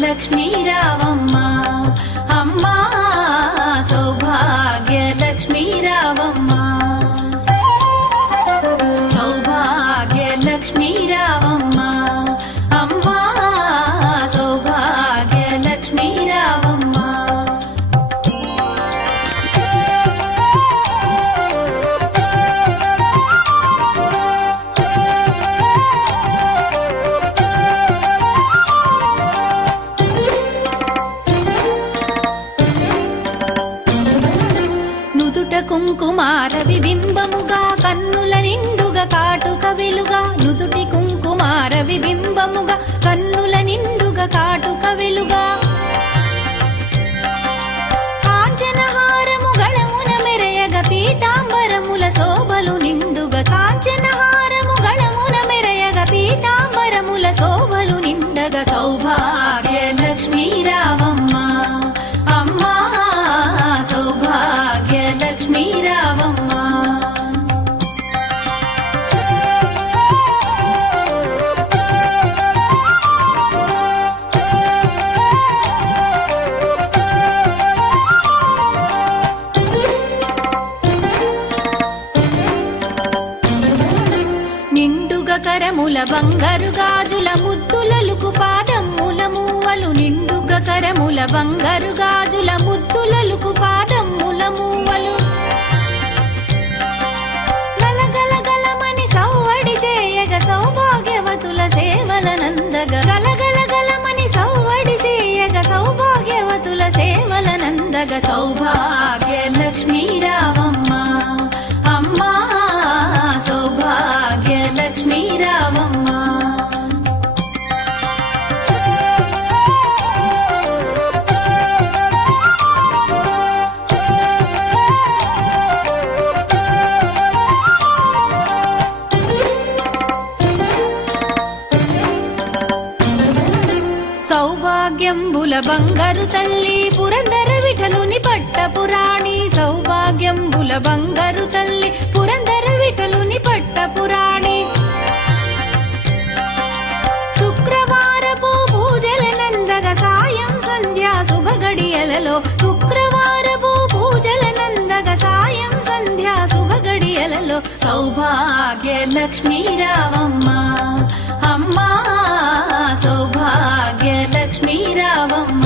లక్ష్మీ రావమ్మ అమ్మా సౌభాగ్య లక్ష్మీ రావమ్మ సౌభాగ్య లక్ష్మీ రావమ్మ అమ్మా సౌభాగ్య లక్ష్మీ రావమ్మ కుంకుమార విబింబముగా కన్నుల నిండుగా కాటుక వెలుగా నుదుటి కుంకుమార విబింబముగా కన్నుల నిండుగా కాటుక వెలుగా కాంచనహారము గళమున మెరయగ పీతాంబరముల శోభలు నిండుగా కాంచనహారము గళమున మెరయగ పీతాంబరముల శోభలు నిండగా సౌభాగ్య లక్ష్మీ రావమ్మ అమ్మా సౌభాగ్య లక్ష్మీ రావమ్మ నిండుగా కరముల బంగారు గాజుల ముద్దులలుకు పాదమ్ముల మూవలు నిండుగా కరముల బంగారు గాజుల ముద్దులలుకు పాదమ్ముల మూవలు గలగలగలమని సౌవడి చేయగ సౌభాగ్యవతుల సేవల నందగ గలగలగలమని సౌవడి చేయగ సౌభాగ్యవతుల సేవల నందగ సౌభాగ్య లక్ష్మీ రావమ్మ అమ్మా సౌభాగ్య లక్ష్మీ రావమ్మ సౌభాగ్యంబుల బంగారు తల్లి పురందర విఠలుని పట్టపురాణి సౌభాగ్యంబుల బంగారు తల్లి పురందర విఠలుని పట్టపురాణి శుక్రవారపు పూజల నందగ సాయం సంధ్యా శుభగడియలలో శుక్రవారపు పూజల నందగ సాయం సంధ్యా శుభగడియలలో సౌభాగ్య లక్ష్మీ రావమ్మ అమ్మా సౌభాగ్య లక్ష్మీ రావమ్మ